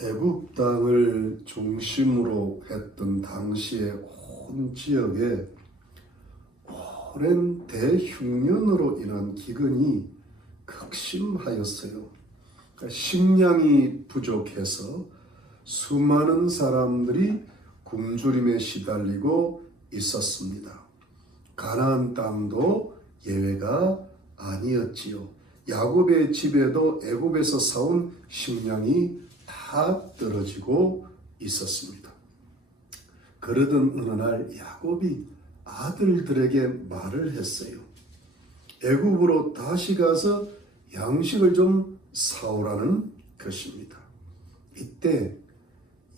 애굽 땅을 중심으로 했던 당시의 온 지역에 오랜 대흉년으로 인한 기근이 극심하였어요. 그러니까 식량이 부족해서 수많은 사람들이 굶주림에 시달리고 있었습니다. 가나안 땅도 예외가 아니었지요. 야곱의 집에도 애굽에서 사온 식량이 다 떨어지고 있었습니다. 그러던 어느 날 야곱이 아들들에게 말을 했어요. 애굽으로 다시 가서 양식을 좀 사오라는 것입니다. 이때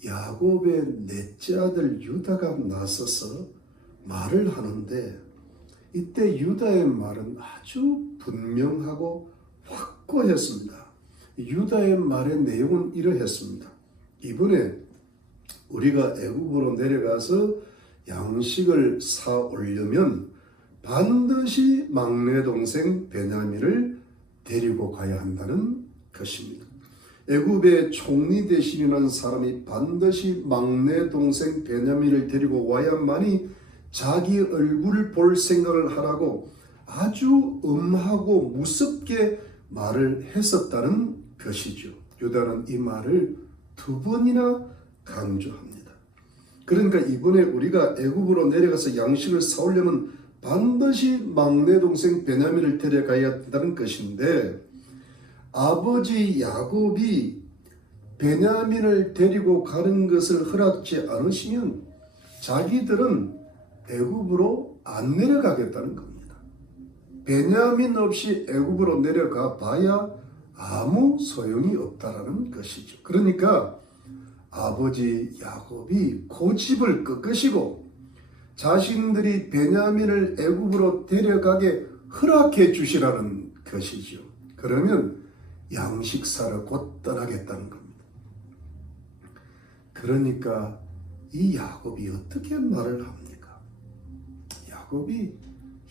야곱의 넷째 아들 유다가 나서서 말을 하는데, 이때 유다의 말은 아주 분명하고 확고했습니다. 유다의 말의 내용은 이러했습니다. 이번에 우리가 애굽으로 내려가서 양식을 사오려면 반드시 막내 동생 베냐민을 데리고 가야 한다는 것입니다. 애굽의 총리 대신이라는 사람이 반드시 막내 동생 베냐민을 데리고 와야만이 자기 얼굴을 볼 생각을 하라고 아주 엄하고 무섭게 말을 했었다는 것이죠. 유다는 이 말을 2번이나 강조합니다. 그러니까 이번에 우리가 애굽으로 내려가서 양식을 사오려면 반드시 막내 동생 베냐민을 데려가야 한다는 것인데, 아버지 야곱이 베냐민을 데리고 가는 것을 허락지 않으시면 자기들은 애굽으로 안 내려가겠다는 겁니다. 베냐민 없이 애굽으로 내려가 봐야 아무 소용이 없다라는 것이죠. 그러니까 아버지 야곱이 고집을 꺾으시고 자신들이 베냐민을 애굽으로 데려가게 허락해 주시라는 것이죠. 그러면 양식 사러 곧 떠나겠다는 겁니다. 그러니까 이 야곱이 어떻게 말을 합니까? 야곱이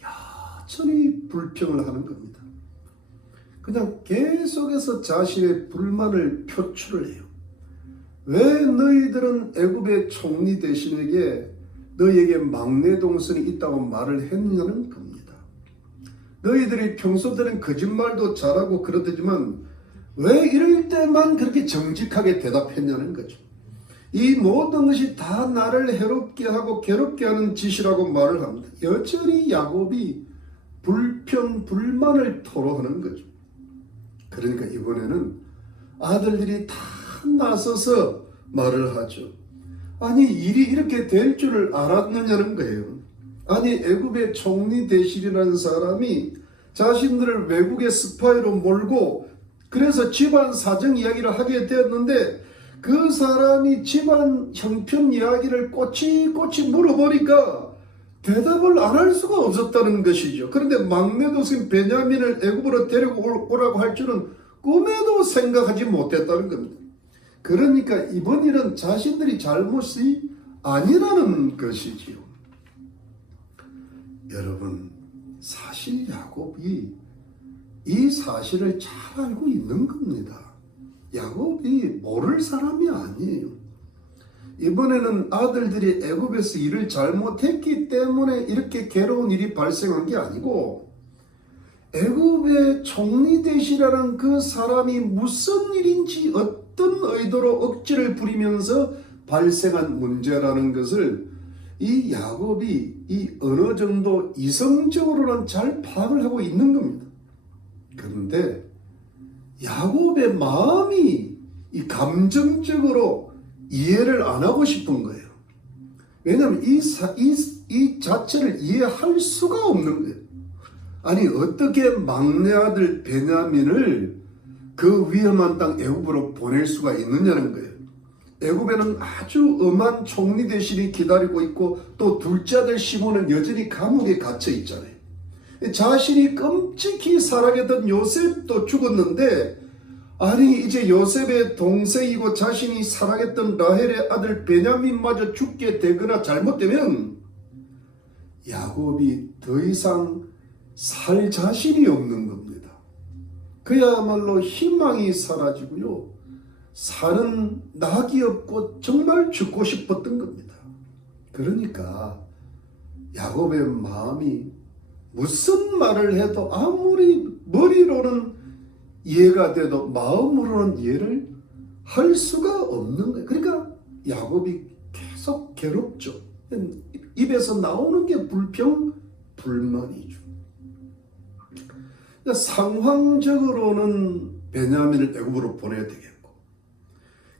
여전히 불평을 하는 겁니다. 그냥 계속해서 자신의 불만을 표출을 해요. 왜 너희들은 애굽의 총리 대신에게 너희에게 막내 동생이 있다고 말을 했느냐는 겁니다. 너희들이 평소에는 거짓말도 잘하고 그러더지만 왜 이럴 때만 그렇게 정직하게 대답했냐는 거죠. 이 모든 것이 다 나를 해롭게 하고 괴롭게 하는 짓이라고 말을 합니다. 여전히 야곱이 불평, 불만을 토로하는 거죠. 그러니까 이번에는 아들들이 다 나서서 말을 하죠. 아니, 일이 이렇게 될 줄을 알았느냐는 거예요. 아니, 애굽의 총리 대신이라는 사람이 자신들을 외국의 스파이로 몰고 그래서 집안 사정 이야기를 하게 되었는데, 그 사람이 집안 형편 이야기를 꼬치꼬치 물어보니까 대답을 안 할 수가 없었다는 것이죠. 그런데 막내 동생 베냐민을 애굽으로 데리고 오라고 할 줄은 꿈에도 생각하지 못했다는 겁니다. 그러니까 이번 일은 자신들이 잘못이 아니라는 것이지요. 여러분, 사실 야곱이 이 사실을 잘 알고 있는 겁니다. 야곱이 모를 사람이 아니에요. 이번에는 아들들이 애굽에서 일을 잘못했기 때문에 이렇게 괴로운 일이 발생한 게 아니고, 애굽의 총리 대신이라는 그 사람이 무슨 일인지 어떤 의도로 억지를 부리면서 발생한 문제라는 것을 이 야곱이 이 어느 정도 이성적으로는 잘 파악을 하고 있는 겁니다. 그런데 야곱의 마음이 이 감정적으로 이해를 안 하고 싶은 거예요. 왜냐하면 이 자체를 이해할 수가 없는 거예요. 아니, 어떻게 막내 아들 베냐민을 그 위험한 땅 애굽으로 보낼 수가 있느냐는 거예요. 애굽에는 아주 엄한 총리 대신이 기다리고 있고 또 둘째 아들 시몬은 여전히 감옥에 갇혀 있잖아요. 자신이 끔찍히 사랑했던 요셉도 죽었는데, 아니 이제 요셉의 동생이고 자신이 사랑했던 라헬의 아들 베냐민마저 죽게 되거나 잘못되면 야곱이 더 이상 살 자신이 없는 겁니다. 그야말로 희망이 사라지고요, 사는 낙이 없고 정말 죽고 싶었던 겁니다. 그러니까 야곱의 마음이 무슨 말을 해도 아무리 머리로는 이해가 돼도 마음으로는 이해를 할 수가 없는 거예요. 그러니까 야곱이 계속 괴롭죠. 입에서 나오는 게 불평, 불만이죠. 상황적으로는 베냐민을 애굽으로 보내야 되겠고,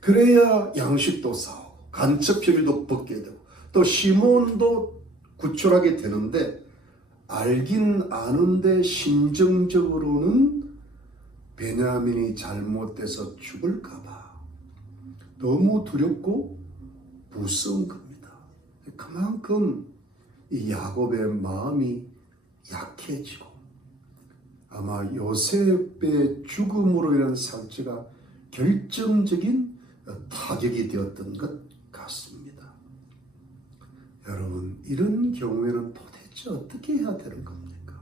그래야 양식도 사오고 간첩 혐의도 벗게 되고 또 시몬도 구출하게 되는데, 알긴 아는데 심정적으로는 베냐민이 잘못돼서 죽을까봐 너무 두렵고 무서운 겁니다. 그만큼 이 야곱의 마음이 약해지고 아마 요셉의 죽음으로 인한 상처가 결정적인 타격이 되었던 것 같습니다. 여러분, 이런 경우에는 도대체 어떻게 해야 되는 겁니까?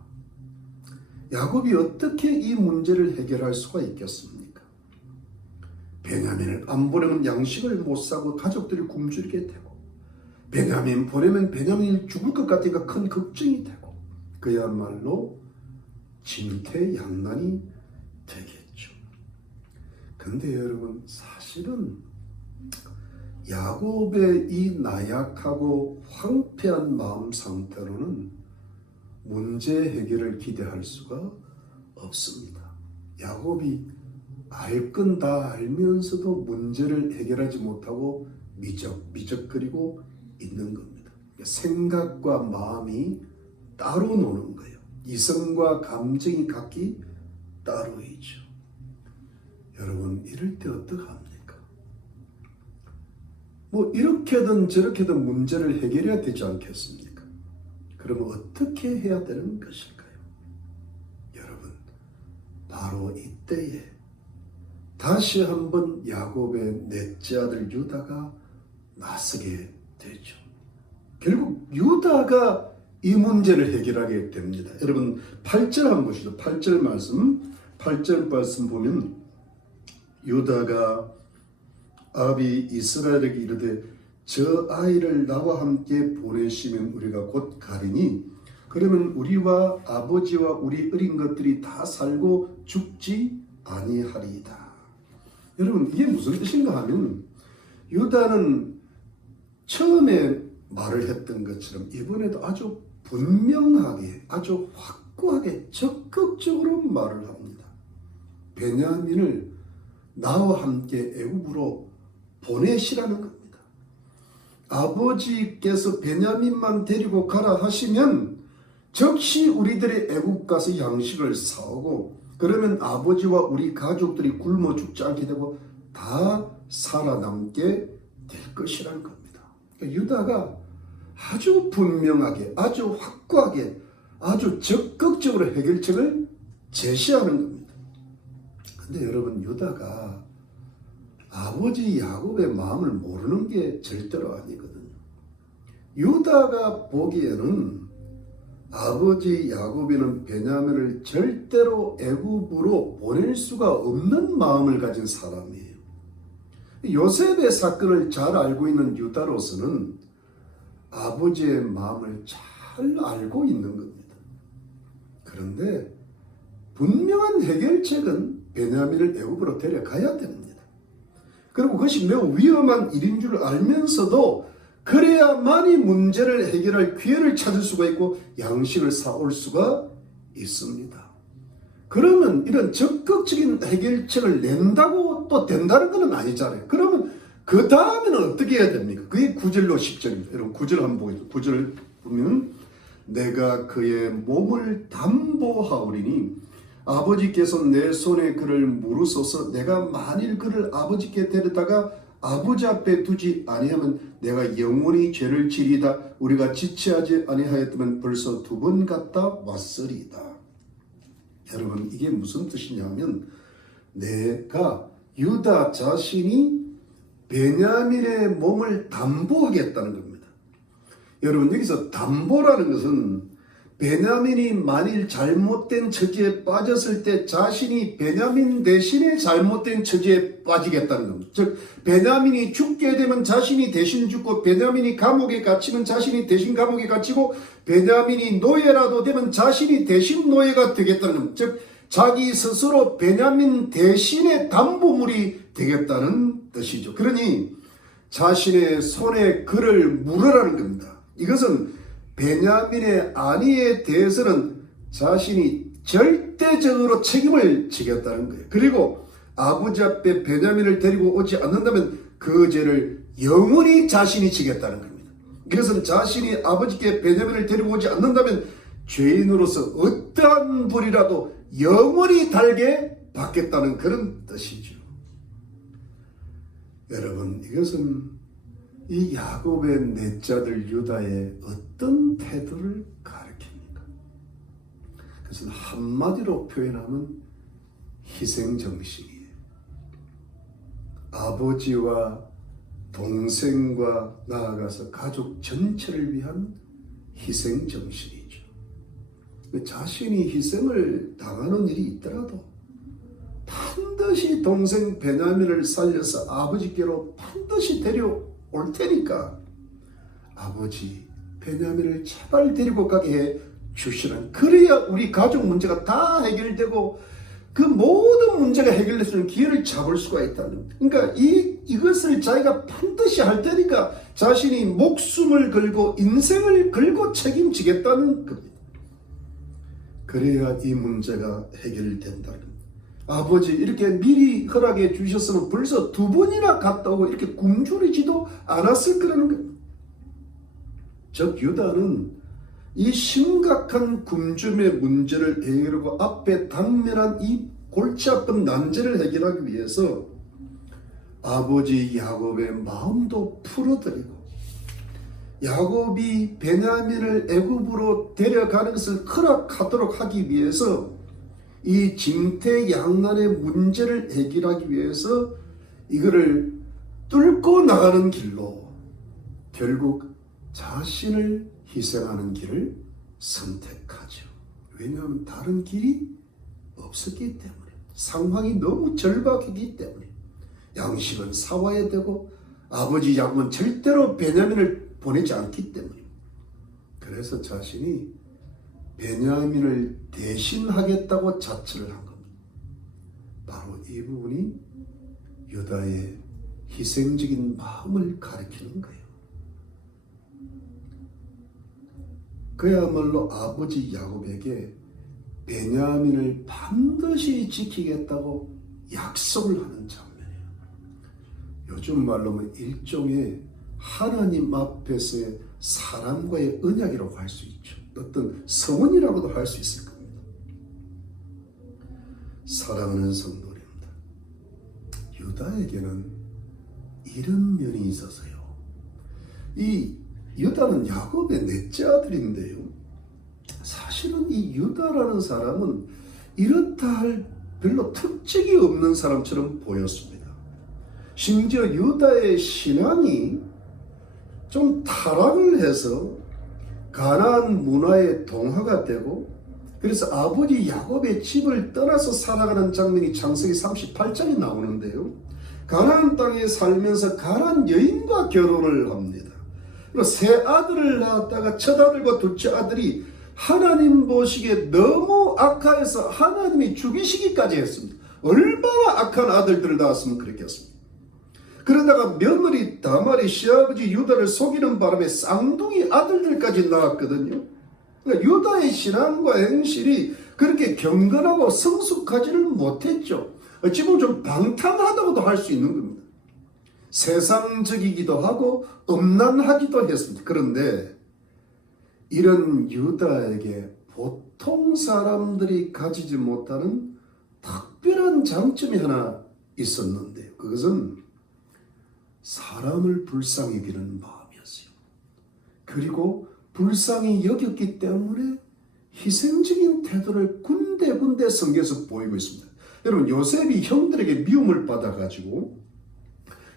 야곱이 어떻게 이 문제를 해결할 수가 있겠습니까? 베냐민을 안 보내면 양식을 못 사고 가족들이 굶주리게 되고, 베냐민 보내면 베냐민이 죽을 것 같으니까 큰 걱정이 되고, 그야말로 진퇴양난이 되겠죠. 근데 여러분, 사실은 야곱의 이 나약하고 황폐한 마음 상태로는 문제 해결을 기대할 수가 없습니다. 야곱이 알 건 다 알면서도 문제를 해결하지 못하고 미적거리고 있는 겁니다. 생각과 마음이 따로 노는 거예요. 이성과 감정이 각기 따로이죠. 여러분, 이럴 때 어떡합니까? 뭐 이렇게든 저렇게든 문제를 해결해야 되지 않겠습니까? 그러면 어떻게 해야 되는 것일까요? 여러분, 바로 이때에 다시 한번 야곱의 넷째 아들 유다가 나서게 되죠. 결국 유다가 이 문제를 해결하게 됩니다. 여러분, 8절 한번 보시죠. 8절 말씀 보면, 유다가 아비 이스라엘에게 이르되 저 아이를 나와 함께 보내시면 우리가 곧 가리니 그러면 우리와 아버지와 우리 어린 것들이 다 살고 죽지 아니하리이다. 여러분, 이게 무슨 뜻인가 하면, 유다는 처음에 말을 했던 것처럼 이번에도 아주 분명하게, 아주 확고하게 적극적으로 말을 합니다. 베냐민을 나와 함께 애굽으로 보내시라는 겁니다. 아버지께서 베냐민만 데리고 가라 하시면 즉시 우리들이 애굽 가서 양식을 사오고, 그러면 아버지와 우리 가족들이 굶어 죽지 않게 되고 다 살아남게 될 것이라는 겁니다. 그러니까 유다가 아주 분명하게, 아주 확고하게, 아주 적극적으로 해결책을 제시하는 겁니다. 근데 여러분, 유다가 아버지 야곱의 마음을 모르는 게 절대로 아니거든요. 유다가 보기에는 아버지 야곱이는 베냐민을 절대로 애굽으로 보낼 수가 없는 마음을 가진 사람이에요. 요셉의 사건을 잘 알고 있는 유다로서는 아버지의 마음을 잘 알고 있는 겁니다. 그런데 분명한 해결책은 베냐민을 애굽으로 데려가야 됩니다. 그리고 그것이 매우 위험한 일인 줄 알면서도 그래야만이 문제를 해결할 기회를 찾을 수가 있고 양식을 사올 수가 있습니다. 그러면 이런 적극적인 해결책을 낸다고 또 된다는 건 아니잖아요. 그러면 그 다음에는 어떻게 해야 됩니까? 그게 9절로 10절입니다. 여러분, 9절 한번 보겠습니다. 9절 보면, 내가 그의 몸을 담보하오리니 아버지께서 내 손에 그를 물으소서. 내가 만일 그를 아버지께 데려다가 아버지 앞에 두지 아니하면 내가 영원히 죄를 지리다. 우리가 지체하지 아니하였다면 벌써 2번 갔다 왔으리이다. 여러분, 이게 무슨 뜻이냐면, 내가 유다 자신이 베냐민의 몸을 담보하겠다는 겁니다. 여러분, 여기서 담보라는 것은 베냐민이 만일 잘못된 처지에 빠졌을 때 자신이 베냐민 대신에 잘못된 처지에 빠지겠다는 겁니다. 즉 베냐민이 죽게 되면 자신이 대신 죽고, 베냐민이 감옥에 갇히면 자신이 대신 감옥에 갇히고, 베냐민이 노예라도 되면 자신이 대신 노예가 되겠다는 겁니다. 즉 자기 스스로 베냐민 대신의 담보물이 되겠다는 뜻이죠. 그러니 자신의 손에 글을 물으라는 겁니다. 이것은 베냐민의 안위에 대해서는 자신이 절대적으로 책임을 지겠다는 거예요. 그리고 아버지 앞에 베냐민을 데리고 오지 않는다면 그 죄를 영원히 자신이 지겠다는 겁니다. 그래서 자신이 아버지께 베냐민을 데리고 오지 않는다면 죄인으로서 어떠한 벌이라도 영원히 달게 받겠다는 그런 뜻이죠. 여러분, 이것은 이 야곱의 넷자들 유다의 어떤 태도를 가리킵니까? 그것은 한마디로 표현하면 희생정신이에요. 아버지와 동생과 나아가서 가족 전체를 위한 희생정신이죠. 자신이 희생을 당하는 일이 있더라도 반드시 동생 베냐민을 살려서 아버지께로 반드시 데려올 테니까 아버지 베냐민을 제발 데리고 가게 해 주시라는, 그래야 우리 가족 문제가 다 해결되고 그 모든 문제가 해결될 수 있는 기회를 잡을 수가 있다는 겁니다. 그러니까 이것을 자기가 반드시 할 테니까 자신이 목숨을 걸고 인생을 걸고 책임지겠다는 겁니다. 그래야 이 문제가 해결된다는 겁니다. 아버지 이렇게 미리 허락해 주셨으면 벌써 2번이나 갔다 오고 이렇게 굶주리지도 않았을 거라는 겁니다. 즉 유다는 이 심각한 굶주림의 문제를 해결하고 앞에 당면한 이 골치 아픈 난제를 해결하기 위해서 아버지 야곱의 마음도 풀어드리고, 야곱이 베냐민을 애굽으로 데려가는 것을 허락하도록 하기 위해서 이 징태양난의 문제를 해결하기 위해서 이거를 뚫고 나가는 길로 결국 자신을 희생하는 길을 선택하죠. 왜냐하면 다른 길이 없었기 때문에, 상황이 너무 절박했기 때문에, 양식은 사와야 되고 아버지 야곱은 절대로 베냐민을 보내지 않기 때문에, 그래서 자신이 베냐민을 대신하겠다고 자처를 한 겁니다. 바로 이 부분이 유다의 희생적인 마음을 가리키는 거예요. 그야말로 아버지 야곱에게 베냐민을 반드시 지키겠다고 약속을 하는 장면이에요. 요즘 말로 하면 일종의 하나님 앞에서의 사람과의 언약이라고 할 수 있죠. 어떤 서원이라고도 할 수 있을 겁니다. 사랑하는 성도님들, 유다에게는 이런 면이 있어서요. 이 유다는 야곱의 넷째 아들인데요. 사실은 이 유다라는 사람은 이렇다 할 별로 특징이 없는 사람처럼 보였습니다. 심지어 유다의 신앙이 좀 타락을 해서 가나안 문화에 동화가 되고, 그래서 아버지 야곱의 집을 떠나서 살아가는 장면이 창세기 38장에 나오는데요. 가나안 땅에 살면서 가나안 여인과 결혼을 합니다. 그리고 세 아들을 낳았다가 첫 아들과 둘째 아들이 하나님 보시기에 너무 악하여서 하나님이 죽이시기까지 했습니다. 얼마나 악한 아들들을 낳았으면 그랬겠습니까? 그러다가 며느리 다말이 시아버지 유다를 속이는 바람에 쌍둥이 아들들까지 낳았거든요. 그러니까 유다의 신앙과 행실이 그렇게 경건하고 성숙하지는 못했죠. 어찌 보면 좀 방탕하다고도 할 수 있는 겁니다. 세상적이기도 하고 음란하기도 했습니다. 그런데 이런 유다에게 보통 사람들이 가지지 못하는 특별한 장점이 하나 있었는데, 그것은 사람을 불쌍히 여기는 마음이었어요. 그리고 불쌍히 여겼기 때문에 희생적인 태도를 군데군데 성경에서 보이고 있습니다. 여러분, 요셉이 형들에게 미움을 받아가지고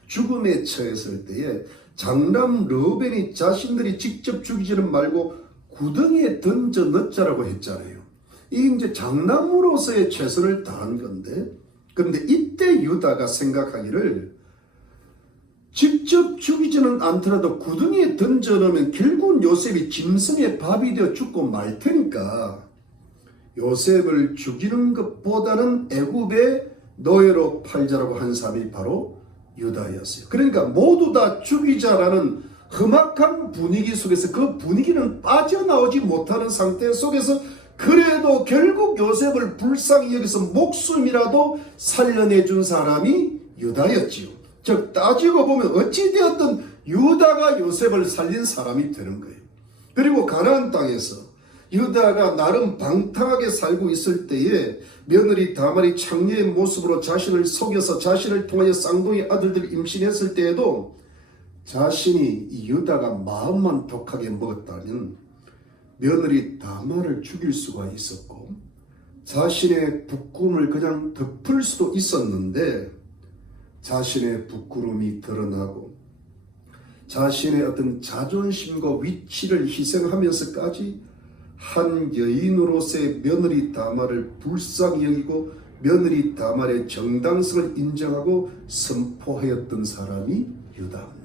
죽음에 처했을 때에 장남 르벤이 자신들이 직접 죽이지는 말고 구덩이에 던져 넣자라고 했잖아요. 이게 이제 장남으로서의 최선을 다한 건데, 그런데 이때 유다가 생각하기를 직접 죽이지는 않더라도 구덩이에 던져 넣으면 결국은 요셉이 짐승의 밥이 되어 죽고 말 테니까 요셉을 죽이는 것보다는 애굽의 노예로 팔자라고 한 사람이 바로 유다였어요. 그러니까 모두 다 죽이자라는 험악한 분위기 속에서 그 분위기는 빠져나오지 못하는 상태 속에서 그래도 결국 요셉을 불쌍히 여기서 목숨이라도 살려내준 사람이 유다였지요. 즉 따지고 보면 어찌되었든 유다가 요셉을 살린 사람이 되는 거예요. 그리고 가나안 땅에서 유다가 나름 방탕하게 살고 있을 때에 며느리 다말이 창녀의 모습으로 자신을 속여서 자신을 통하여 쌍둥이 아들들을 임신했을 때에도 자신이 이 유다가 마음만 독하게 먹었다면 며느리 다말을 죽일 수가 있었고 자신의 부끄러움을 그냥 덮을 수도 있었는데 자신의 부끄러움이 드러나고 자신의 어떤 자존심과 위치를 희생하면서까지 한 여인으로서의 며느리 다말을 불쌍히 여기고 며느리 다말의 정당성을 인정하고 선포하였던 사람이 유다입니다.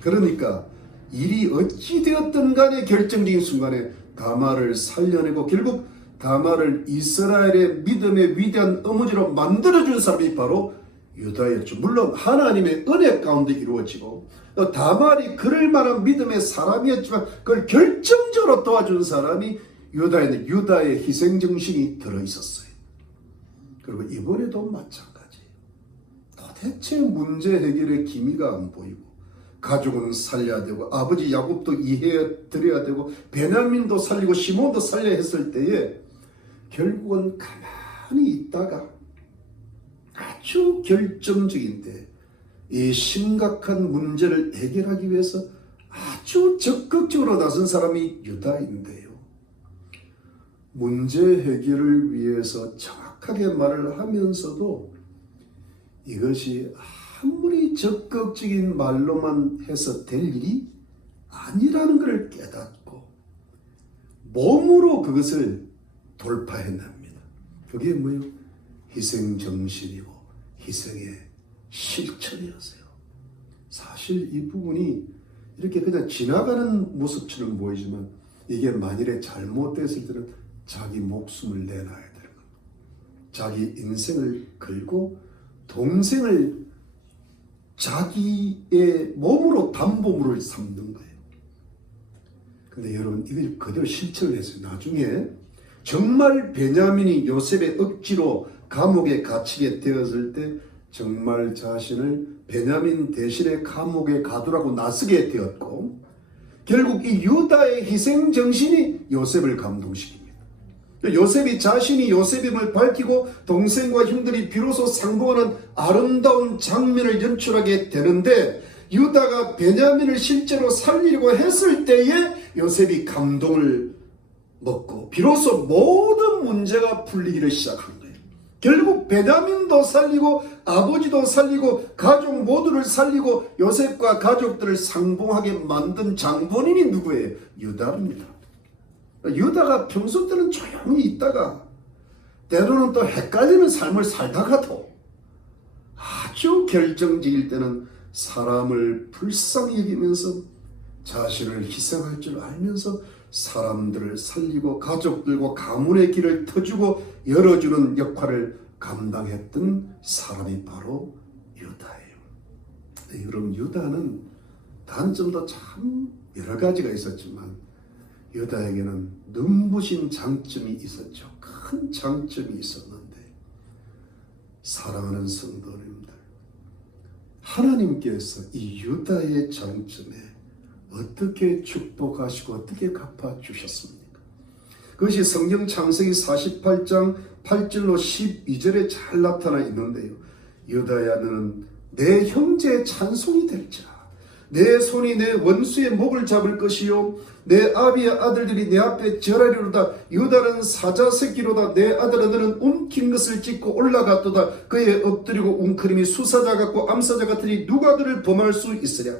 그러니까 일이 어찌 되었든 간에 결정적인 순간에 다말을 살려내고 결국 다말을 이스라엘의 믿음의 위대한 어머니로 만들어준 사람이 바로 유다였죠. 물론 하나님의 은혜 가운데 이루어지고 다말이 그럴 만한 믿음의 사람이었지만 그걸 결정적으로 도와준 사람이 유다였는데 유다의 희생정신이 들어있었어요. 그리고 이번에도 마찬가지예요. 도대체 문제 해결의 기미가 안 보이고 가족은 살려야 되고 아버지 야곱도 이해해 드려야 되고 베냐민도 살리고 시몬도 살려야 했을 때에 결국은 가만히 있다가 아주 결정적인데 이 심각한 문제를 해결하기 위해서 아주 적극적으로 나선 사람이 유다인데요. 문제 해결을 위해서 정확하게 말을 하면서도 이것이 아무리 적극적인 말로만 해서 될 일이 아니라는 것을 깨닫고 몸으로 그것을 돌파해냅니다. 그게 뭐예요? 희생정신이고 희생의 실천이었어요. 사실 이 부분이 이렇게 그냥 지나가는 모습처럼 보이지만 이게 만일에 잘못됐을 때는 자기 목숨을 내놔야 되는 겁니다. 자기 인생을 걸고 동생을 자기의 몸으로 담보물을 삼는 거예요. 근데 여러분 이걸 그대로 실천을 했어요. 나중에 정말 베냐민이 요셉의 억지로 감옥에 갇히게 되었을 때 정말 자신을 베냐민 대신에 감옥에 가두라고 나서게 되었고 결국 이 유다의 희생정신이 요셉을 감동시킵니다. 요셉이 자신이 요셉임을 밝히고 동생과 형들이 비로소 상봉하는 아름다운 장면을 연출하게 되는데 유다가 베냐민을 실제로 살리려고 했을 때에 요셉이 감동을 먹고 비로소 모든 문제가 풀리기를 시작한 거예요. 결국 베냐민도 살리고 아버지도 살리고 가족 모두를 살리고 요셉과 가족들을 상봉하게 만든 장본인이 누구예요? 유다입니다. 유다가 평소 때는 조용히 있다가 때로는 또 헷갈리는 삶을 살다가도 아주 결정적일 때는 사람을 불쌍히 여기면서 자신을 희생할 줄 알면서 사람들을 살리고 가족들과 가문의 길을 터주고 열어주는 역할을 감당했던 사람이 바로 유다예요. 여러분 유다는 단점도 참 여러 가지가 있었지만 유다에게는 눈부신 장점이 있었죠. 큰 장점이 있었는데 사랑하는 성도님들 하나님께서 이 유다의 장점에 어떻게 축복하시고 어떻게 갚아주셨습니까? 그것이 성경 창세기 48장 8절로 12절에 잘 나타나 있는데요. 유다야 너는 내 형제의 찬송이 될지라 내 손이 내 원수의 목을 잡을 것이요 내 아비의 아들들이 내 앞에 절하리로다. 유다는 사자 새끼로다. 내 아들아 너는 움킨 것을 찢고 올라갔도다. 그의 엎드리고 웅크림이 수사자 같고 암사자 같으니 누가 그를 범할 수 있으랴.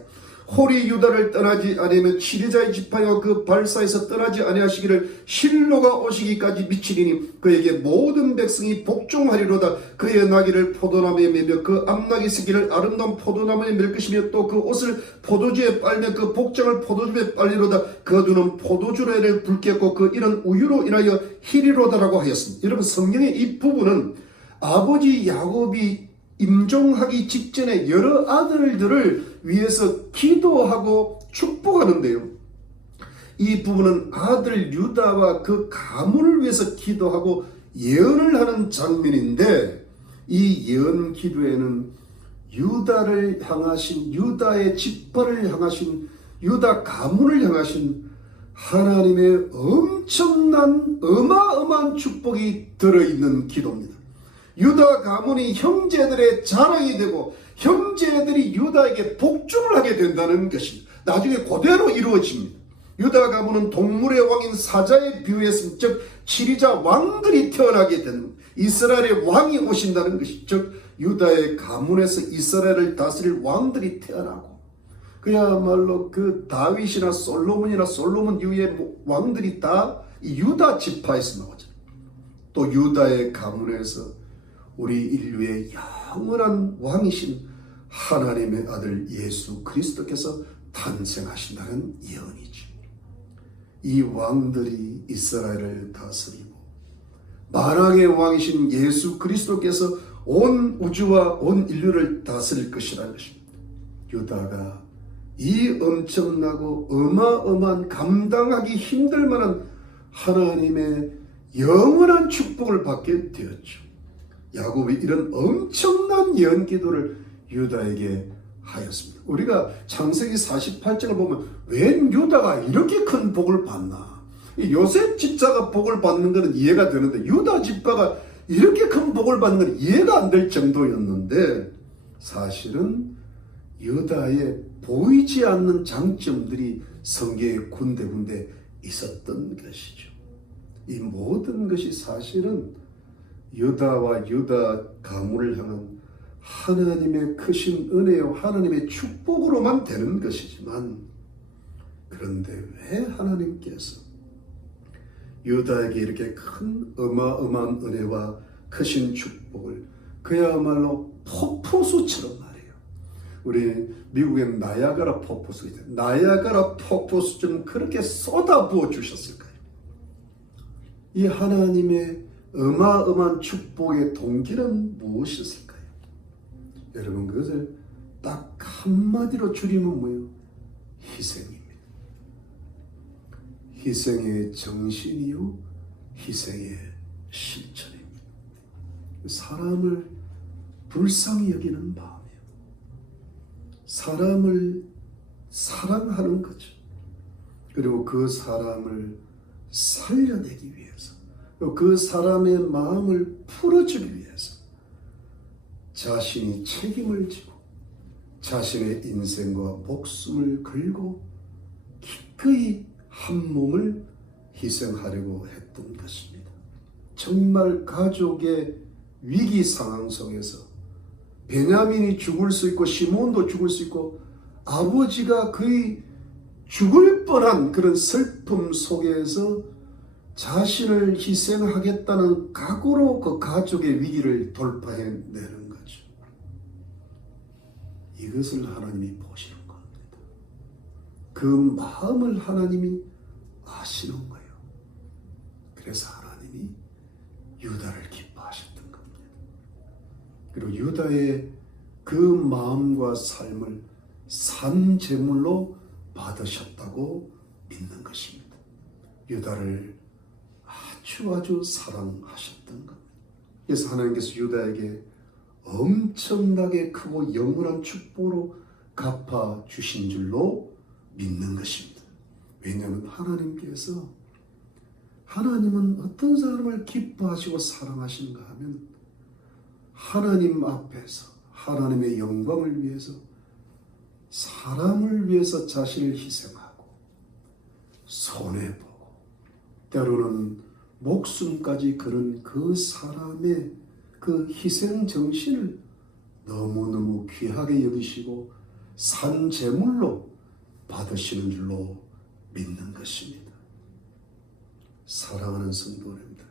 홀이 유다를 떠나지 아니하면 치리자의 지팡이와 그 발사에서 떠나지 아니하시기를 실로가 오시기까지 미치리니 그에게 모든 백성이 복종하리로다. 그의 나귀를 포도나무에 매며 그 앞나귀 새끼를 아름다운 포도나무에 맬 것이며 또 그 옷을 포도주에 빨며 그 복장을 포도주에 빨리로다. 그 두는 포도주를 붉겠고 그 이는 우유로 인하여 희리로다라고 하였습니다. 여러분, 성경의 이 부분은 아버지 야곱이 임종하기 직전에 여러 아들들을 위해서 기도하고 축복하는데요, 이 부분은 아들 유다와 그 가문을 위해서 기도하고 예언을 하는 장면인데, 이 예언 기도에는 유다를 향하신, 유다의 지파를 향하신, 유다 가문을 향하신 하나님의 엄청난 어마어마한 축복이 들어있는 기도입니다. 유다 가문이 형제들의 자랑이 되고 형제들이 유다에게 복종을 하게 된다는 것입니다. 나중에 그대로 이루어집니다. 유다 가문은 동물의 왕인 사자에 비유했습니다. 즉 치리자 왕들이 태어나게 되는, 이스라엘의 왕이 오신다는 것이, 즉 유다의 가문에서 이스라엘을 다스릴 왕들이 태어나고, 그야말로 그 다윗이나 솔로몬 이후의 왕들이 다 이 유다 지파에서 나오죠. 또 유다의 가문에서 우리 인류의 영원한 왕이신 하나님의 아들 예수 그리스도께서 탄생하신다는 예언이죠. 이 왕들이 이스라엘을 다스리고 만왕의 왕이신 예수 그리스도께서 온 우주와 온 인류를 다스릴 것이라는 것입니다. 유다가 이 엄청나고 어마어마한, 감당하기 힘들 만한 하나님의 영원한 축복을 받게 되었죠. 야곱이 이런 엄청난 예언 기도를 유다에게 하였습니다. 우리가 창세기 48장을 보면 웬 유다가 이렇게 큰 복을 받나? 요셉 집사가 복을 받는 것은 이해가 되는데 유다 집사가 이렇게 큰 복을 받는 건 이해가 안 될 정도였는데, 사실은 유다의 보이지 않는 장점들이 성경에 군데군데 있었던 것이죠. 이 모든 것이 사실은 유다와 유다 가문을 향한 하나님의 크신 은혜요, 하나님의 축복으로만 되는 것이지만, 그런데 왜 하나님께서 유다에게 이렇게 큰 어마어마한 은혜와 크신 축복을, 그야말로 폭포수처럼 말이에요. 우리 미국엔 나야가라 폭포수가 있어요. 나야가라 폭포수처럼 그렇게 쏟아부어 주셨을까요? 이 하나님의 어마어마한 축복의 동기는 무엇이었을까요? 여러분, 그것을 딱 한마디로 줄이면 뭐예요? 희생입니다. 희생의 정신이요, 희생의 실천입니다. 사람을 불쌍히 여기는 마음이에요. 사람을 사랑하는 거죠. 그리고 그 사람을 살려내기 위해서, 그 사람의 마음을 풀어주기 위해서 자신이 책임을 지고 자신의 인생과 목숨을 걸고 기꺼이 한 몸을 희생하려고 했던 것입니다. 정말 가족의 위기 상황 속에서 베냐민이 죽을 수 있고 시몬도 죽을 수 있고 아버지가 거의 죽을 뻔한 그런 슬픔 속에서 자신을 희생하겠다는 각오로 그 가족의 위기를 돌파해내는 거죠. 이것을 하나님이 보시는 겁니다. 그 마음을 하나님이 아시는 거예요. 그래서 하나님이 유다를 기뻐하셨던 겁니다. 그리고 유다의 그 마음과 삶을 산 제물로 받으셨다고 믿는 것입니다. 유다를 아주 사랑하셨던 겁니다. 그래서 하나님께서 유다에게 엄청나게 크고 영원한 축복으로 갚아주신 줄로 믿는 것입니다. 왜냐하면 하나님은 어떤 사람을 기뻐하시고 사랑하시는가 하면, 하나님 앞에서 하나님의 영광을 위해서 사람을 위해서 자신을 희생하고 손해보고 때로는 목숨까지 걸은 그 사람의 그 희생 정신을 너무너무 귀하게 여기시고 산 제물로 받으시는 줄로 믿는 것입니다. 사랑하는 성도님들,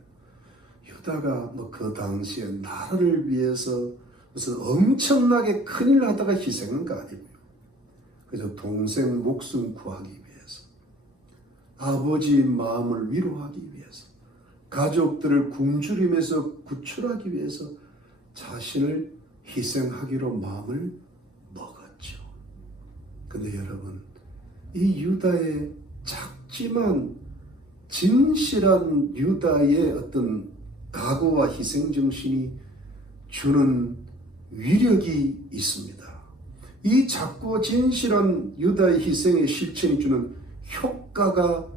유다가 그 당시에 나라를 위해서 무슨 엄청나게 큰일 하다가 희생한 거 아니고요. 그저 동생 목숨 구하기 위해서, 아버지 마음을 위로하기 위해서, 가족들을 굶주림에서 구출하기 위해서 자신을 희생하기로 마음을 먹었죠. 근데 여러분, 이 유다의 작지만 진실한 유다의 어떤 각오와 희생정신이 주는 위력이 있습니다. 이 작고 진실한 유다의 희생의 실천이 주는 효과가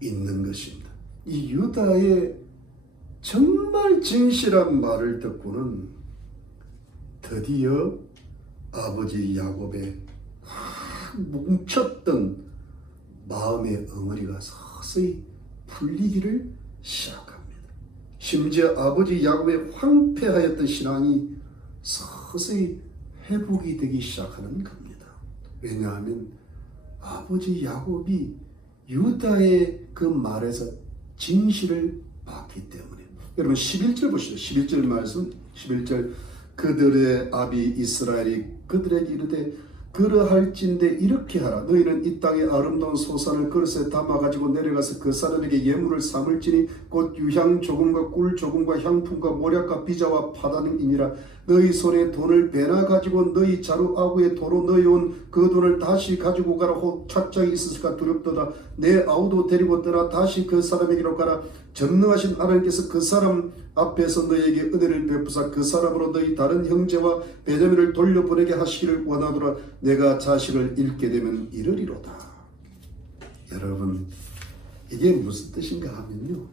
있는 것입니다. 이 유다의 정말 진실한 말을 듣고는 드디어 아버지 야곱의 뭉쳤던 마음의 엉어리가 서서히 풀리기를 시작합니다. 심지어 아버지 야곱의 황폐하였던 신앙이 서서히 회복이 되기 시작하는 겁니다. 왜냐하면 아버지 야곱이 유다의 그 말에서 진실을 봤기 때문에. 여러분 11절 보시죠. 11절 말씀, 11절. 그들의 아비 이스라엘이 그들에게 이르되 그러할진대 이렇게 하라. 너희는 이 땅의 아름다운 소산을 그릇에 담아가지고 내려가서 그 사람에게 예물을 삼을지니 곧 유향 조금과 꿀 조금과 향품과 모략과 비자와 파단이니라. 너희 손에 돈을 배나 가지고 너희 자루 아구에 도로 넣어온 그 돈을 다시 가지고 가라. 혹 착장이 있을까 두렵도다. 내 아우도 데리고 떠나 다시 그 사람에게로 가라. 전능하신 하나님께서 그 사람 앞에서 너희에게 은혜를 베푸사 그 사람으로 너희 다른 형제와 베냐민을 돌려보내게 하시기를 원하노라. 내가 자식을 잃게 되면 이르리로다. 여러분, 이게 무슨 뜻인가 하면요,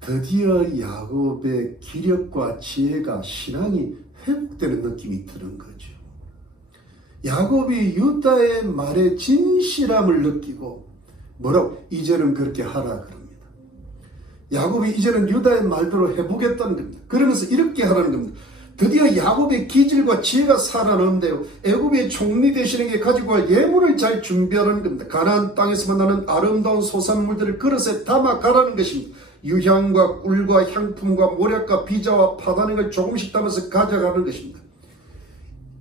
드디어 야곱의 기력과 지혜가, 신앙이 회복되는 느낌이 드는 거죠. 야곱이 유다의 말에 진실함을 느끼고 뭐라고? 이제는 그렇게 하라 그럽니다. 야곱이 이제는 유다의 말대로 해보겠다는 겁니다. 그러면서 이렇게 하라는 겁니다. 드디어 야곱의 기질과 지혜가 살아나는데요, 애굽의 총리 되시는 가지고 갈 예물을 잘 준비하라는 겁니다. 가나안 땅에서만 나는 아름다운 소산물들을 그릇에 담아 가라는 것입니다. 유향과 꿀과 향품과 모략과 비자와 파단을 조금씩 담아서 가져가는 것입니다.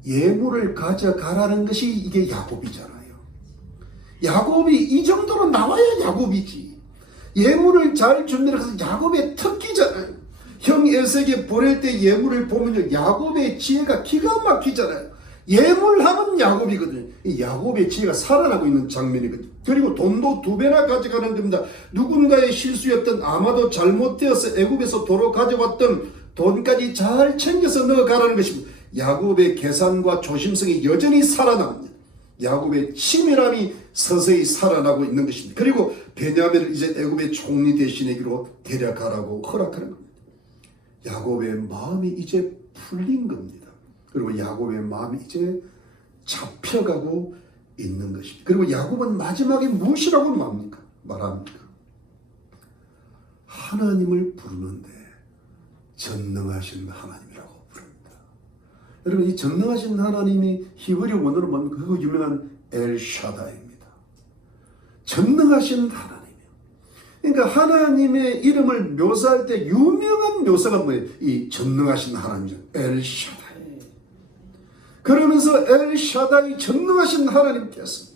예물을 가져가라는 것이 이게 야곱이잖아요. 야곱이 이 정도로 나와야 야곱이지. 예물을 잘 준비해서 야곱의 특기잖아요. 형 에색에 보낼 때 예물을 보면요, 야곱의 지혜가 기가 막히잖아요. 예물하면 야곱이거든요. 이 야곱의 지혜가 살아나고 있는 장면이거든요. 그리고 돈도 2배나 가져가는 겁니다. 누군가의 실수였던, 아마도 잘못되어서 애굽에서 도로 가져왔던 돈까지 잘 챙겨서 넣어가라는 것입니다. 야곱의 계산과 조심성이 여전히 살아납니다. 야곱의 치밀함이 서서히 살아나고 있는 것입니다. 그리고 베냐민을 이제 애굽의 총리 대신에게로 데려가라고 허락하는 겁니다. 야곱의 마음이 이제 풀린 겁니다. 그리고 야곱의 마음이 이제 잡혀가고 있는 것입니다. 그리고 야곱은 마지막에 무엇이라고 말합니까? 하나님을 부르는데 전능하신 하나님이라고 부릅니다. 여러분, 이 전능하신 하나님이 히브리 원어로 뭡니까? 그거 유명한 엘샤다입니다. 전능하신 하나님. 그러니까 하나님의 이름을 묘사할 때 유명한 묘사가 뭐예요? 이 전능하신 하나님이죠. 엘샤다이. 그러면서 엘샤다이, 전능하신 하나님께서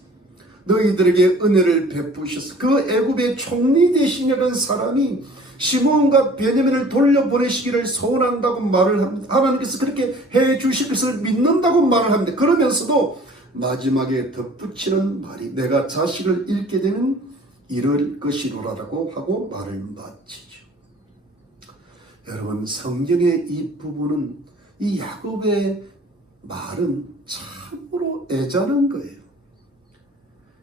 너희들에게 은혜를 베푸셔서 그 애굽의 총리 되시려는 사람이 시몬과 베냐민을 돌려보내시기를 소원한다고 말을 합니다. 하나님께서 그렇게 해 주실 것을 믿는다고 말을 합니다. 그러면서도 마지막에 덧붙이는 말이 내가 자식을 잃게 되면 이럴 것이로라고 하고 말을 마치죠. 여러분, 성경의 이 부분은, 이 야곱의 말은 참으로 애잔한 거예요.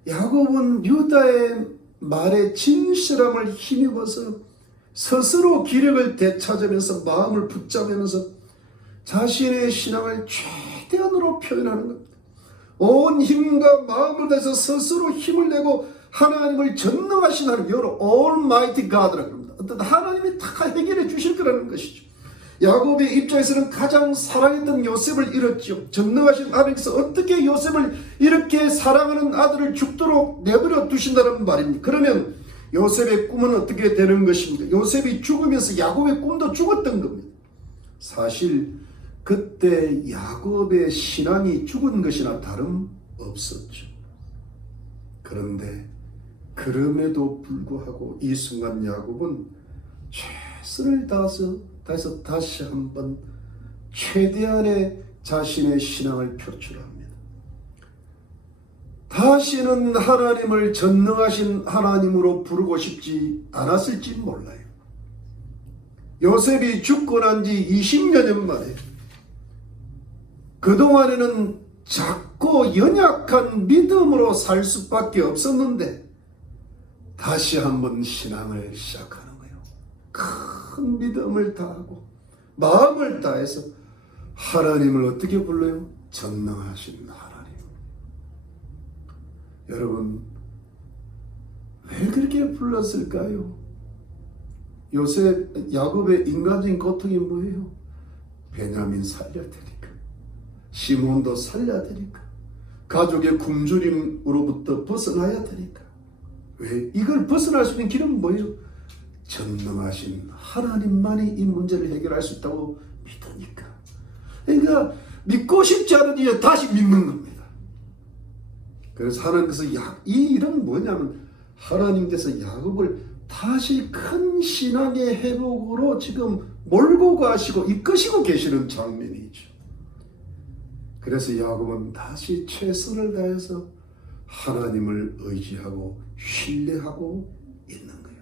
야곱은 유다의 말에 진실함을 힘입어서 스스로 기력을 되찾으면서 마음을 붙잡으면서 자신의 신앙을 최대한으로 표현하는 겁니다. 온 힘과 마음을 다해서 스스로 힘을 내고 하나님을 전능하신 하나님, 여러 Almighty God라고 합니다. 어떤 하나님이 다 해결해 주실 거라는 것이죠. 야곱의 입장에서는 가장 사랑했던 요셉을 잃었죠. 전능하신 하나님께서 어떻게 요셉을 이렇게 사랑하는 아들을 죽도록 내버려 두신다는 말입니다. 그러면 요셉의 꿈은 어떻게 되는 것입니까? 요셉이 죽으면서 야곱의 꿈도 죽었던 겁니다. 사실 그때 야곱의 신앙이 죽은 것이나 다름없었죠. 그런데 그럼에도 불구하고 이 순간 야곱은 최선을 다해서 다시 한번 최대한의 자신의 신앙을 표출합니다. 다시는 하나님을 전능하신 하나님으로 부르고 싶지 않았을지 몰라요. 요셉이 죽고 난 지 20여 년 만에 그동안에는 작고 연약한 믿음으로 살 수밖에 없었는데 다시 한번 신앙을 시작하는 거예요. 큰 믿음을 다하고 마음을 다해서 하나님을 어떻게 불러요? 전능하신 하나님. 여러분, 왜 그렇게 불렀을까요? 요셉, 야곱의 인간적인 고통이 뭐예요? 베냐민 살려야 되니까, 시몬도 살려야 되니까, 가족의 굶주림으로부터 벗어나야 되니까. 왜? 이걸 벗어날 수 있는 길은 뭐예요? 전능하신 하나님만이 이 문제를 해결할 수 있다고 믿으니까. 그러니까 믿고 싶지 않으니 다시 믿는 겁니다. 그래서 하나님께서 이 일은 뭐냐면 하나님께서 야곱을 다시 큰 신앙의 회복으로 지금 몰고 가시고 이끄시고 계시는 장면이죠. 그래서 야곱은 다시 최선을 다해서 하나님을 의지하고 신뢰하고 있는 거예요.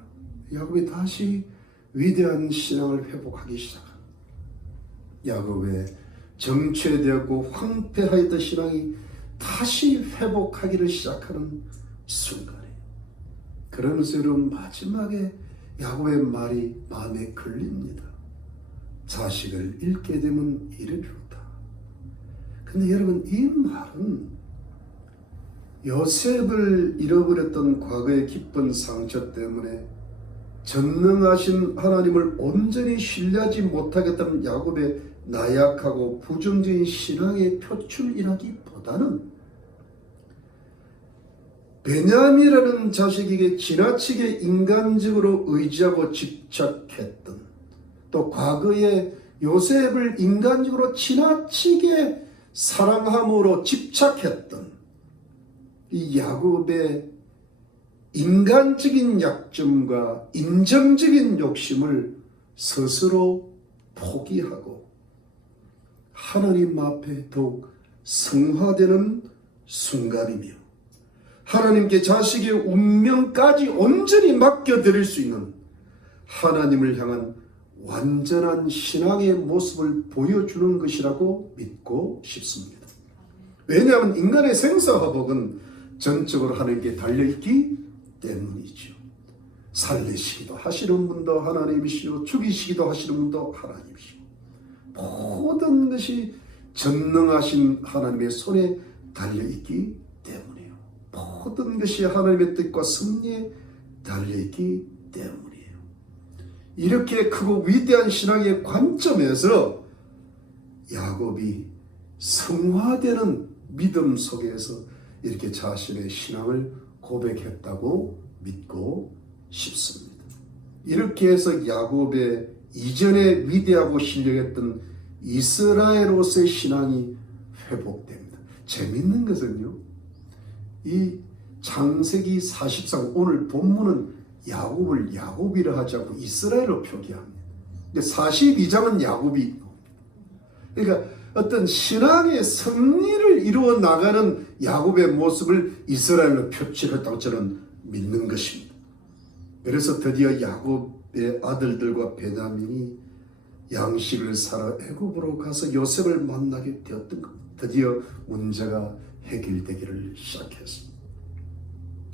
야곱이 다시 위대한 신앙을 회복하기 시작합니다. 야곱의 정체되었고 황폐하였던 신앙이 다시 회복하기를 시작하는 순간이에요. 그러면서 여러분, 마지막에 야곱의 말이 마음에 걸립니다. 자식을 잃게 되면 잃어비웠다. 근데 여러분, 이 말은 요셉을 잃어버렸던 과거의 깊은 상처 때문에 전능하신 하나님을 온전히 신뢰하지 못하겠다는 야곱의 나약하고 부정적인 신앙의 표출이라기보다는 베냐민이라는 자식에게 지나치게 인간적으로 의지하고 집착했던, 또 과거에 요셉을 인간적으로 지나치게 사랑함으로 집착했던 이 야곱의 인간적인 약점과 인정적인 욕심을 스스로 포기하고 하나님 앞에 더욱 성화되는 순간이며, 하나님께 자식의 운명까지 온전히 맡겨드릴 수 있는 하나님을 향한 완전한 신앙의 모습을 보여주는 것이라고 믿고 싶습니다. 왜냐하면 인간의 생사화복은 전적으로 하나님께 달려있기 때문이죠. 살리시기도 하시는 분도 하나님이시고 죽이시기도 하시는 분도 하나님이시고, 모든 것이 전능하신 하나님의 손에 달려있기 때문이에요. 모든 것이 하나님의 뜻과 섭리에 달려있기 때문이에요. 이렇게 크고 위대한 신앙의 관점에서 야곱이 성화되는 믿음 속에서 이렇게 자신의 신앙을 고백했다고 믿고 싶습니다. 이렇게 해서 야곱의 이전에 위대하고 신령했던 이스라엘로서의 신앙이 회복됩니다. 재밌는 것은요, 이 창세기 43, 오늘 본문은 야곱을 야곱이라 하지 않고 이스라엘로 표기합니다. 근데 42장은 야곱이, 그러니까 어떤 신앙의 승리를 이루어 나가는 야곱의 모습을 이스라엘로 표출했다고 저는 믿는 것입니다. 그래서 드디어 야곱의 아들들과 베냐민이 양식을 사러 애굽으로 가서 요셉을 만나게 되었던 겁니다. 드디어 문제가 해결되기를 시작했습니다.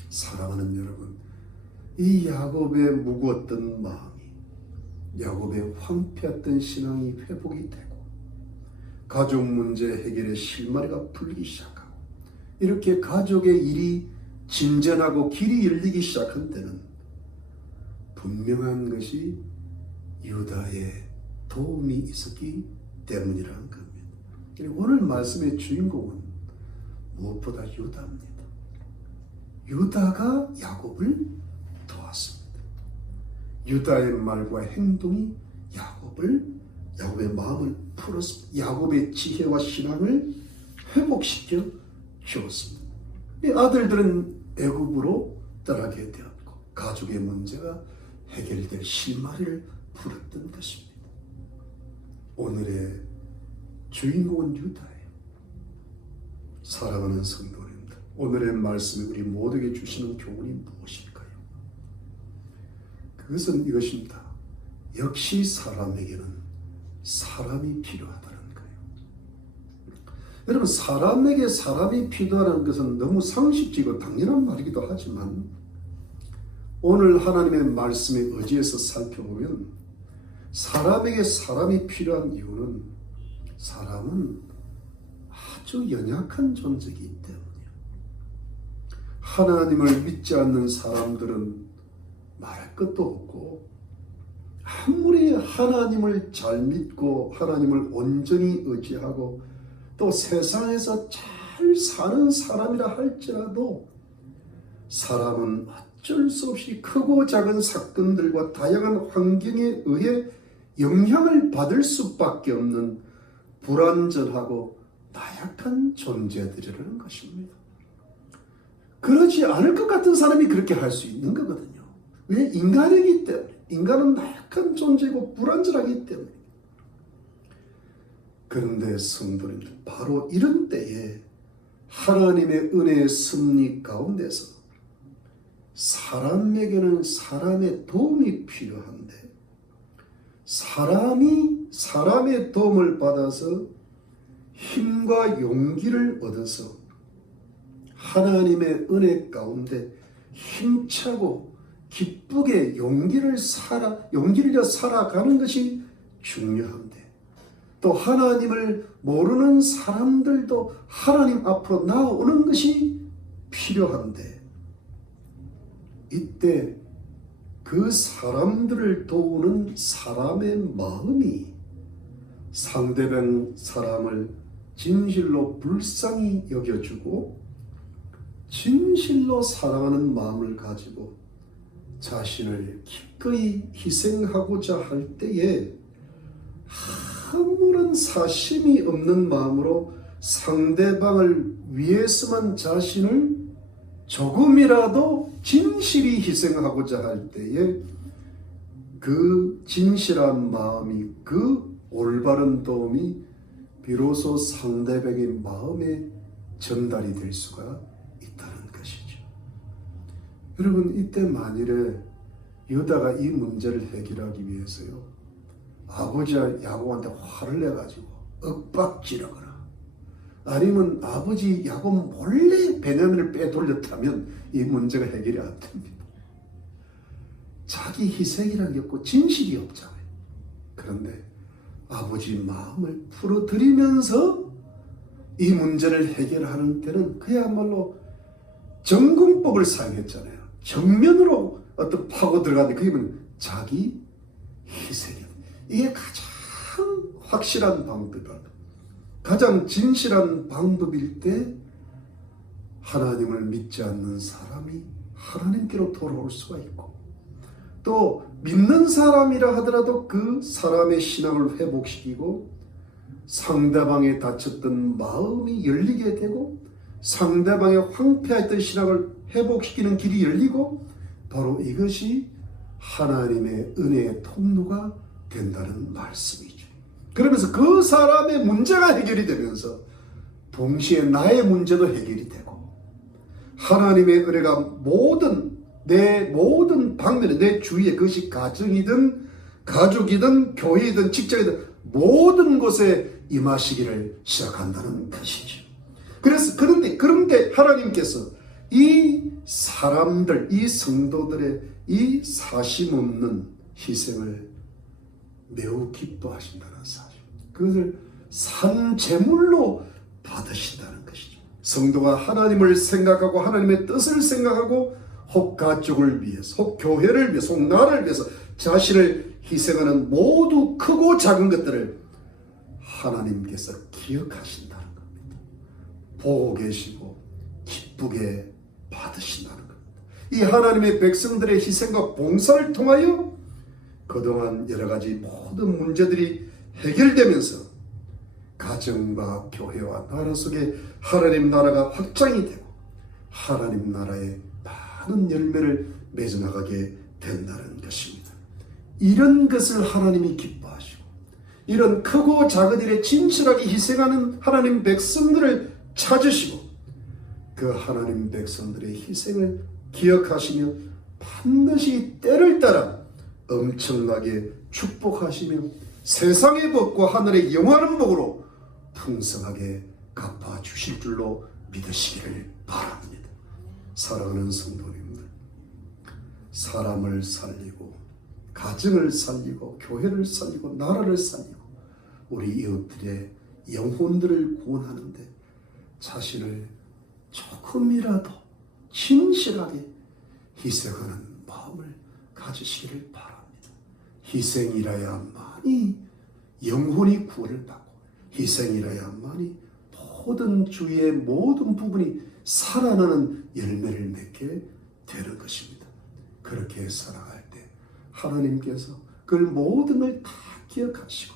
사랑하는 여러분, 이 야곱의 무거웠던 마음이, 야곱의 황폐했던 신앙이 회복이 되고 가족 문제 해결의 실마리가 풀리기 시작하고 이렇게 가족의 일이 진전하고 길이 열리기 시작한 때는 분명한 것이 유다의 도움이 있었기 때문이라는 겁니다. 오늘 말씀의 주인공은 무엇보다 유다입니다. 유다가 야곱을 도왔습니다. 유다의 말과 행동이 야곱의 마음을 풀었습니다. 야곱의 지혜와 신앙을 회복시켜 주었습니다. 이 아들들은 애굽으로 떠나게 되었고 가족의 문제가 해결될 실마리를 풀었던 것입니다. 오늘의 주인공은 유다예요. 사랑하는 성도님들, 오늘의 말씀이 우리 모두에게 주시는 교훈이 무엇일까요? 그것은 이것입니다. 역시 사람에게는 사람이 필요하다는 거예요. 여러분, 사람에게 사람이 필요하다는 것은 너무 상식적이고 당연한 말이기도 하지만 오늘 하나님의 말씀에 의지해서 살펴보면 사람에게 사람이 필요한 이유는 사람은 아주 연약한 존재이기 때문이에요. 하나님을 믿지 않는 사람들은 말할 것도 없고 아무리 하나님을 잘 믿고 하나님을 온전히 의지하고 또 세상에서 잘 사는 사람이라 할지라도 사람은 어쩔 수 없이 크고 작은 사건들과 다양한 환경에 의해 영향을 받을 수밖에 없는 불완전하고 나약한 존재들이라는 것입니다. 그러지 않을 것 같은 사람이 그렇게 할 수 있는 거거든요. 왜? 인간이기 때문에. 인간은 나약한 존재고 불완전하기 때문에. 그런데 성도님들, 바로 이런 때에 하나님의 은혜의 섭리 가운데서 사람에게는 사람의 도움이 필요한데 사람이 사람의 도움을 받아서 힘과 용기를 얻어서 하나님의 은혜 가운데 힘차고 기쁘게 용기를 살아가는 것이 중요한데 또 하나님을 모르는 사람들도 하나님 앞으로 나오는 것이 필요한데 이때 그 사람들을 도우는 사람의 마음이 상대방 사람을 진실로 불쌍히 여겨주고 진실로 사랑하는 마음을 가지고 자신을 기꺼이 희생하고자 할 때에 아무런 사심이 없는 마음으로 상대방을 위해서만 자신을 조금이라도 진실이 희생하고자 할 때에 그 진실한 마음이 그 올바른 도움이 비로소 상대방의 마음에 전달이 될 수가 있다는 것이죠. 여러분, 이때 만일에 유다가 이 문제를 해결하기 위해서요 아버지와 야곱한테 화를 내가지고 윽박지르거나 아니면 아버지 야곱 몰래 베냐민을 빼돌렸다면 이 문제가 해결이 안 됩니다. 자기 희생이라는 게 없고 진실이 없잖아요. 그런데 아버지 마음을 풀어드리면서 이 문제를 해결하는 때는 그야말로 정금법을 사용했잖아요. 정면으로 어떤 파고 들어가는데 그게 뭐냐면 자기 희생이에요. 이게 가장 확실한 방법이다. 가장 진실한 방법일 때 하나님을 믿지 않는 사람이 하나님께로 돌아올 수가 있고 또 믿는 사람이라 하더라도 그 사람의 신앙을 회복시키고 상대방의 다쳤던 마음이 열리게 되고 상대방의 황폐했던 신앙을 회복시키는 길이 열리고 바로 이것이 하나님의 은혜의 통로가 된다는 말씀이죠. 그러면서 그 사람의 문제가 해결이 되면서 동시에 나의 문제도 해결이 되고 하나님의 은혜가 내 모든 방면에 내 주위에 그것이 가정이든 가족이든 교회이든 직장이든 모든 곳에 임하시기를 시작한다는 것이죠. 그런데 하나님께서 이 사람들, 이 성도들의 이 사심 없는 희생을 매우 기뻐하신다는 사실, 그것을 산 제물로 받으신다는 것이죠. 성도가 하나님을 생각하고 하나님의 뜻을 생각하고 혹 가족을 위해서, 혹 교회를 위해서, 혹 나라를 위해서 자신을 희생하는 모두 크고 작은 것들을 하나님께서 기억하신다는 겁니다. 보고 계시고 기쁘게 받으신다는 겁니다. 이 하나님의 백성들의 희생과 봉사를 통하여 그동안 여러 가지 모든 문제들이 해결되면서 가정과 교회와 나라 속에 하나님 나라가 확장이 되고 하나님 나라의 많은 열매를 맺어나가게 된다는 것입니다. 이런 것을 하나님이 기뻐하시고 이런 크고 작은 일에 진실하게 희생하는 하나님 백성들을 찾으시고 그 하나님 백성들의 희생을 기억하시며 반드시 때를 따라 엄청나게 축복하시며 세상의 복과 하늘의 영원한 복으로 풍성하게 갚아주실 줄로 믿으시기를 바랍니다. 사랑하는 성도님들, 사람을 살리고 가정을 살리고 교회를 살리고 나라를 살리고 우리 이웃들의 영혼들을 구원하는데 자신을 조금이라도 진실하게 희생하는 마음을 가지시기를 바랍니다. 희생이라야만이 영혼이 구원을 받고 희생이라야만이 모든 주위의 모든 부분이 살아나는 열매를 맺게 되는 것입니다. 그렇게 살아갈 때 하나님께서 그 모든 걸 다 기억하시고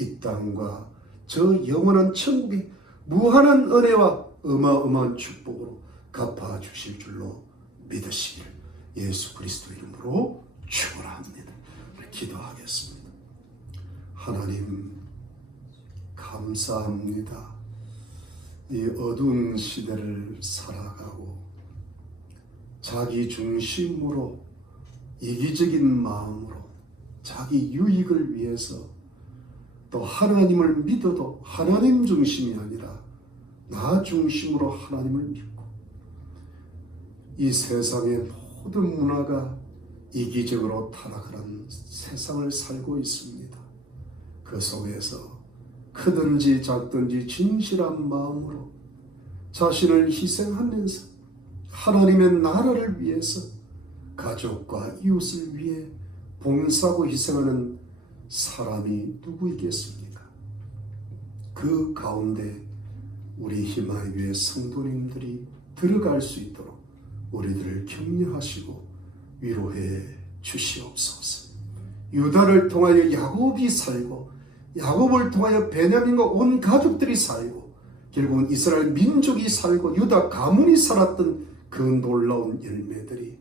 이 땅과 저 영원한 천국의 무한한 은혜와 어마어마한 축복으로 갚아주실 줄로 믿으시기를 예수 그리스도 이름으로 축원합니다. 기도하겠습니다. 하나님 감사합니다. 이 어두운 시대를 살아가고 자기 중심으로 이기적인 마음으로 자기 유익을 위해서 또 하나님을 믿어도 하나님 중심이 아니라 나 중심으로 하나님을 믿고 이 세상의 모든 문화가 이기적으로 타락하는 세상을 살고 있습니다. 그 속에서 크든지 작든지 진실한 마음으로 자신을 희생하면서 하나님의 나라를 위해서 가족과 이웃을 위해 봉사하고 희생하는 사람이 누구이겠습니까? 그 가운데 우리 희망의 성도님들이 들어갈 수 있도록 우리들을 격려하시고 위로해 주시옵소서. 유다를 통하여 야곱이 살고 야곱을 통하여 베냐민과 온 가족들이 살고 결국은 이스라엘 민족이 살고 유다 가문이 살았던 그 놀라운 열매들이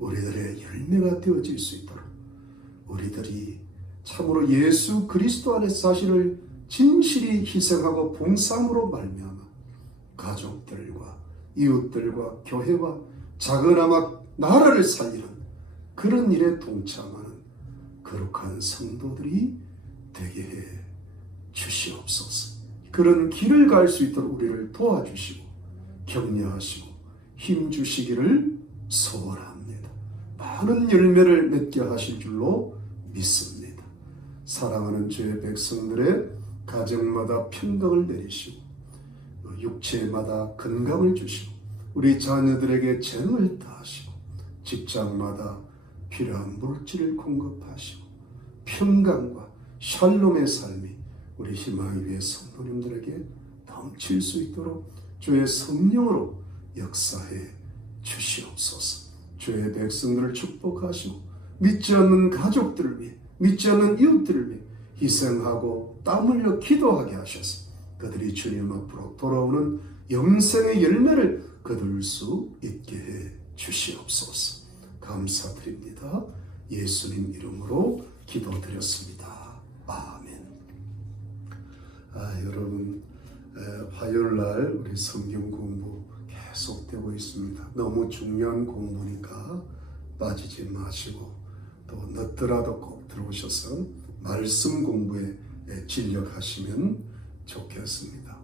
우리들의 열매가 되어질 수 있도록 우리들이 참으로 예수 그리스도 안에서 자신을 진실히 희생하고 봉사함으로 말미암아 가족들과 이웃들과 교회와 작은아마 나라를 살리는 그런 일에 동참하는 거룩한 성도들이 되게 해 주시옵소서. 그런 길을 갈 수 있도록 우리를 도와주시고 격려하시고 힘주시기를 소원합니다. 많은 열매를 맺게 하실 줄로 믿습니다. 사랑하는 주의 백성들의 가정마다 평강을 내리시고 육체마다 건강을 주시고 우리 자녀들에게 재능을 다하시고 직장마다 필요한 물질을 공급하시고 평강과 샬롬의 삶이 우리 희망의 위해 성도님들에게 넘칠 수 있도록 주의 성령으로 역사해 주시옵소서. 주의 백성들을 축복하시고 믿지 않는 가족들을 위해 믿지 않는 이웃들을 위해 희생하고 땀 흘려 기도하게 하셔서 그들이 주님 앞으로 돌아오는 영생의 열매를 거둘 수 있게 해 주시옵소서. 감사드립니다. 예수님 이름으로 기도드렸습니다. 아멘. 여러분 화요일날 우리 성경 공부 계속되고 있습니다. 너무 중요한 공부니까 빠지지 마시고 또 늦더라도 꼭 들어오셔서 말씀 공부에 진력하시면 좋겠습니다.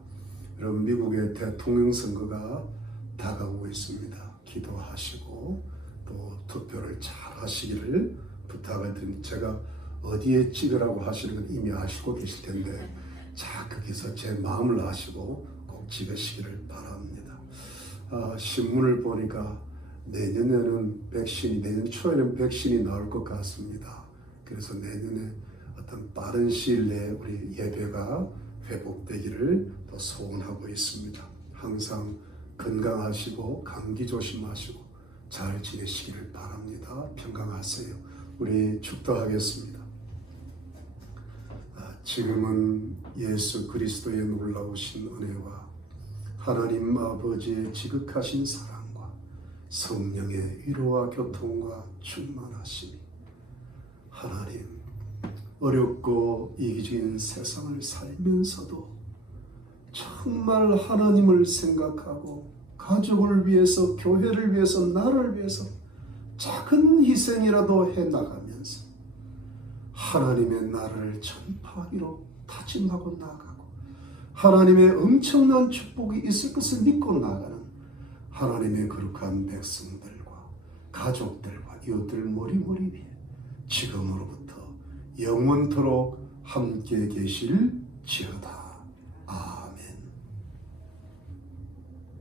여러분 미국의 대통령 선거가 다가오고 있습니다. 기도하시고 또 투표를 잘 하시기를 부탁을 드립니다. 제가 어디에 찍으라고 하시는 건 이미 아시고 계실 텐데 자 거기서 제 마음을 아시고 꼭 찍으시기를 바랍니다. 신문을 보니까 내년 초에는 백신이 나올 것 같습니다. 그래서 내년에 어떤 빠른 시일 내에 우리 예배가 회복되기를 또 소원하고 있습니다. 항상 건강하시고 감기 조심하시고 잘 지내시기를 바랍니다. 평강하세요. 우리 축도하겠습니다. 지금은 예수 그리스도의 놀라우신 은혜와 하나님 아버지의 지극하신 사랑과 성령의 위로와 교통과 충만하심이 하나님 어렵고 이기적인 세상을 살면서도 정말 하나님을 생각하고 가족을 위해서, 교회를 위해서, 나를 위해서 작은 희생이라도 해나가면서 하나님의 나라를 전파하기로 다짐하고 나아가고 하나님의 엄청난 축복이 있을 것을 믿고 나아가는 하나님의 거룩한 백성들과 가족들과 이웃들 머리머리 위에 지금으로부터 영원토록 함께 계실지어다. 아멘.